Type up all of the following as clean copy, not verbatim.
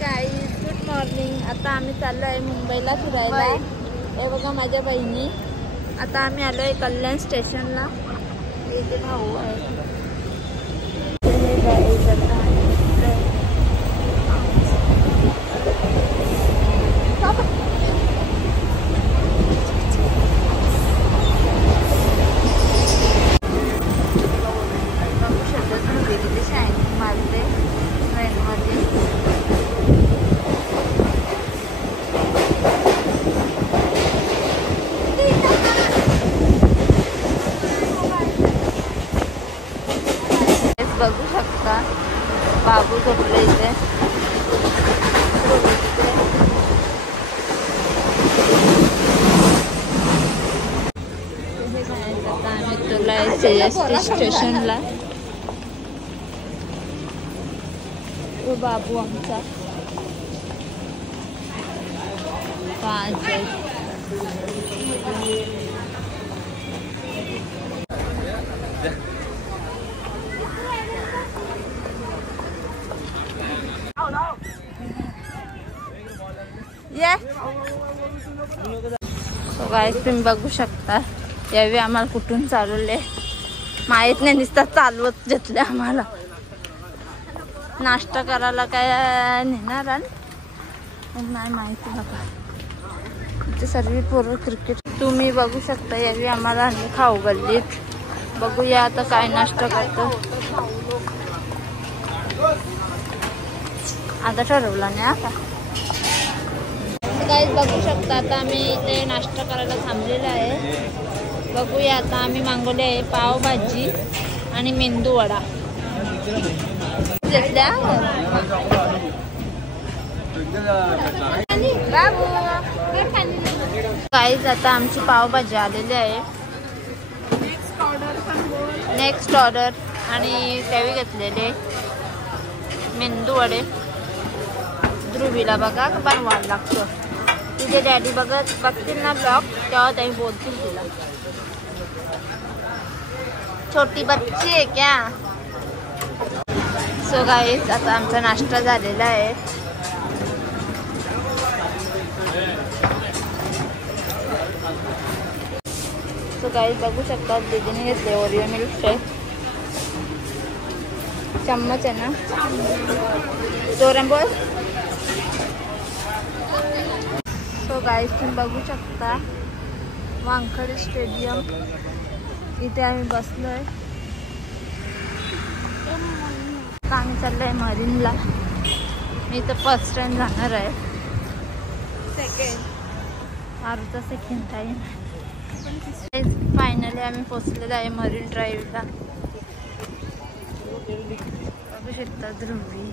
Guys good morning. आता आम्ही चाललो आहे मुंबईला फिरायला. हे बघा माझ्या बहिणी. आता आम्ही आलो आहे कल्याण स्टेशनला. इथे भाऊ आहे. बघू शकता बाबू झोपले इथे. आता आम्ही तुला CST स्टेशनला. बाबू आमचा 5 सो गाईस तुम्ही बघू शकता यावेळी आम्हाला कुठून चालवले माहित नाही, नुसतं चालवत घेतले. आम्हाला नाश्ता करायला काय नेणार नाही माहिती बाबा. इथे सर्व पोरं क्रिकेट. तुम्ही बघू शकता यावेळी आम्हाला आणली खाऊ गल्लीत. बघूया आता काय नाश्ता करतो. आता ठरवला नाही आता. गाईस बघू शकता आता आम्ही इथे नाश्ता करायला थांबलेला आहे. बघूया आता आम्ही मागवले आहे पावभाजी आणि मेंदू वडा. गाईस आता आमची पावभाजी आलेली आहे. नेक्स्ट ऑर्डर आणि त्यावेळी घेतलेले मेंदू वडे. ध्रुवीला बघा बनवायला लागतो. तिथे डॅडी बघतील ना ब्लॉग तेव्हा त्यांनी बोलतील तिला. छोटी बच्ची आहे क्या. सो गाईस आता आमचा नाश्ता झालेला आहे. सो गाईस बघू शकता दीदीने घेतले ओरिओ मिल्क शेक. चम्मच आहे ना जोरंबोल. सो गाईस तुम्ही बघू शकता वानखडे स्टेडियम. इथे आम्ही बसलोय. आम्ही चाललोय मरीनला. मी तर फर्स्ट टाइम जाणार आहे. आरूचा सेकंड टाइम. फायनली आम्ही पोचलेलो आहे मरीन ड्राईव्हला. बघू शकता ध्रुवी.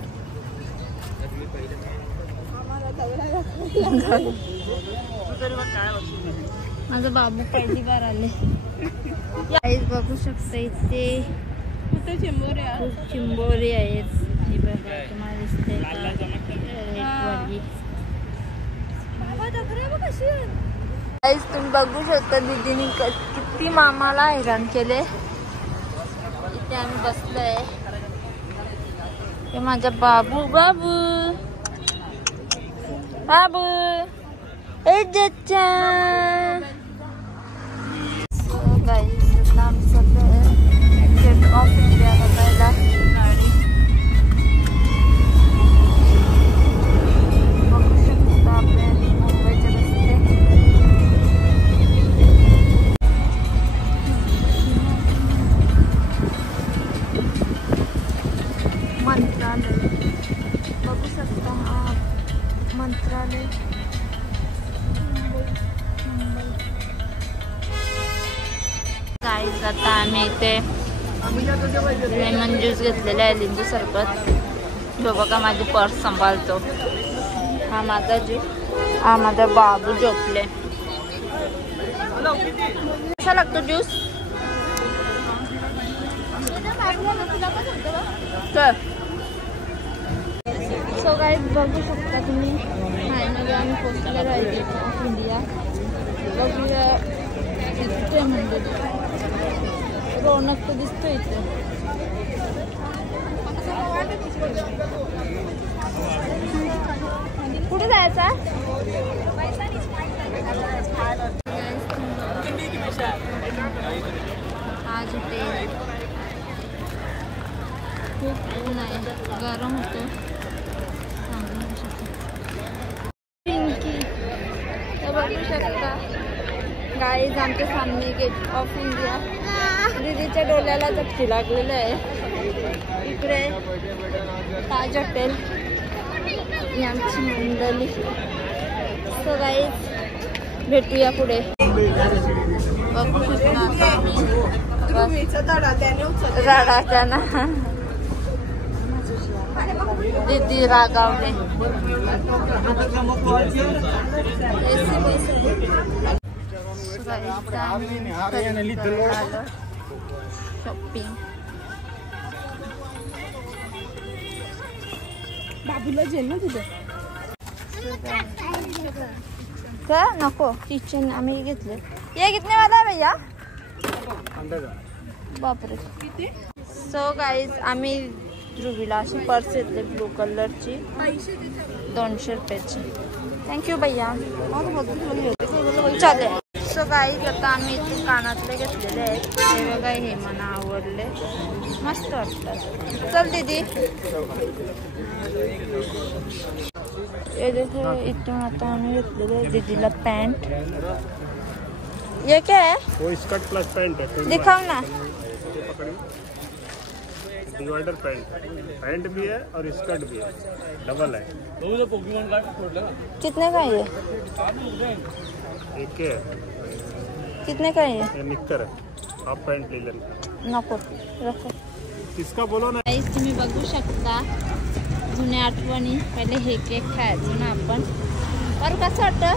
माझा बाबू पहिली बार आले. बघू शकता इथे खूप चिंबोरी आहेत. तुम्हाला दिसते तुम्ही बघू शकता दीदीने किती मामाला हैराण केले. इथे आम्ही बसलोय. हे माझा बाबू बाबू बाबू ए जच्चा. सो गाईस आता आम्ही चाललोय गेट ऑफ इंडिया बघायला. बघू शकता आपले मुंबईचे रस्ते. मंत्रालय बघू शकता. हा मंत्रालय गाईस आता आम्ही इथे लेमन ज्यूस घेतलेला आहे. लिंबू सरबत. जो बघा माझी पर्स सांभाळतो. हा माझा ज्यूस. हा माझा बाबू झोपले. कसा लागतो ज्यूस. सो गाईस बघू शकता तुम्ही फायनली आम्ही पोचलेलो आहे गेट ऑफ इंडिया. बघूया इथे म्हणजे रौनक तर दिसतो इथे. पैसा आज ते खूप ऊन आहे, गरम होतं. पिंकी बघू शकता गाईज आमच्या सामने गेट ऑफ इंडिया. दीदीच्या डोळ्याला चटकी लागलेलं आहे. इकडे ताज हॉटेल ही आमची मंडळी. सो गाईज भेटूया पुढे. बघू शकता राडाच्या ना दीदी रागावले. शॉपिंग बाबूला जेल ना तिथं का नको. किचन आम्ही घेतले. ये कितने वाला है भैया? बापरे. सो गाईज आम्ही ध्रुवीला अशी पर्स घेतली ब्लू कलरची 200 रुपयाची. थँक्यू भैया. चालेल. सो गाईज आता आम्ही इथे कानातले घेतलेले आहेत. हे बघा हे मला आवडले, मस्त वाटतात. चल दीदी. ये देखो इथून आता आम्ही घेतलेले दीदीला पॅन्ट. ये क्या है? वो स्कर्ट प्लस पैंट है. दिखाओ ना. डिवाइडर पैंट भी है और स्कर्ट भी है, डबल है. कितने का है ये? एक है. कितने का है ये निक्कर है. हाफ पैंट ले लेना. नको रखो. किसका बोलो ना. तुम्ही बघू शकता जुन्या आठवणी. पहिले हे केक खायचो ना आपण. और कसं वाटतं?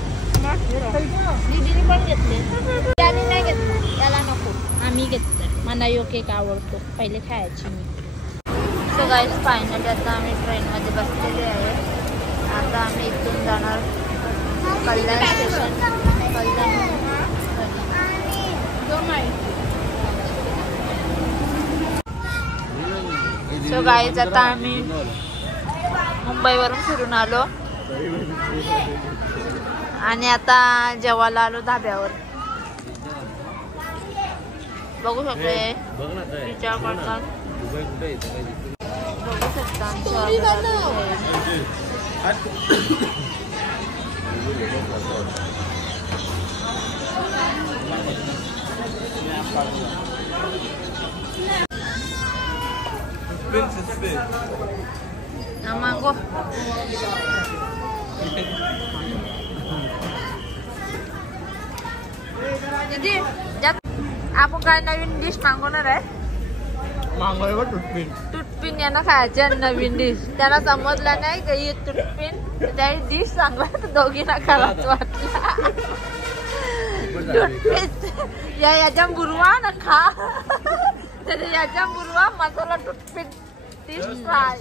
दीदीने पण घेतले. त्याने नाही घेतलं, त्याला नको. आम्ही घेतलं. मला यो केक आवडतो, पहिले खायची मी. सो गाईज फायनली आता आम्ही ट्रेनमध्ये बसलेले आहे. आता आम्ही इथून जाणार कल्याण स्टेशन. सो गाईज आता आम्ही मुंबईवरून फिरून आलो आणि आता जेवायला आलो धाब्यावर. बघू शकते विचार करतात. बघू शकता मांगो. दीदी आपण काय नवीन डिश मागवणार आहे? मागवायला टूथपिन. टूथपिन यांना खायचे नवीन डिश. त्यांना समजलं नाही का ही टूथपिन. त्या डिश सांगला दोघींना खराच वाटला. टूथपिन याच्या बुरवा ना खा. याच्या बुरवा मसाला टूथपिन डिश फ्राय.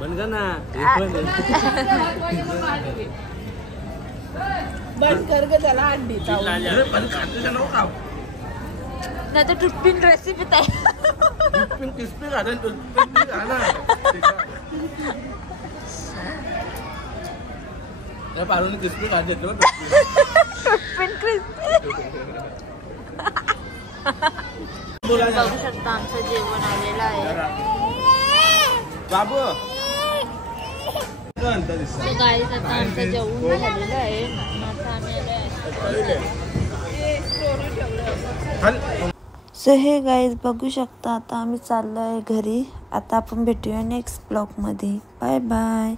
बनगा ना. बंद कर के त्याला अंडी नाही तर टूथपिन रेसिपी टूथपिन क्रिस्पी खाना. टूथपिन खाना पारून क्रिस्पी खा देतो. टूथपिन क्रिस्पी. बघू शकता आमचं जेवण आलेलं आहे. बाबू गाईज आता आमचं जेवण झालेलं आहे. सो हे गाईज बघू शकता आता आम्ही चाललो आहे घरी. आता आपण भेटूया नेक्स्ट ब्लॉगमध्ये. Bye bye.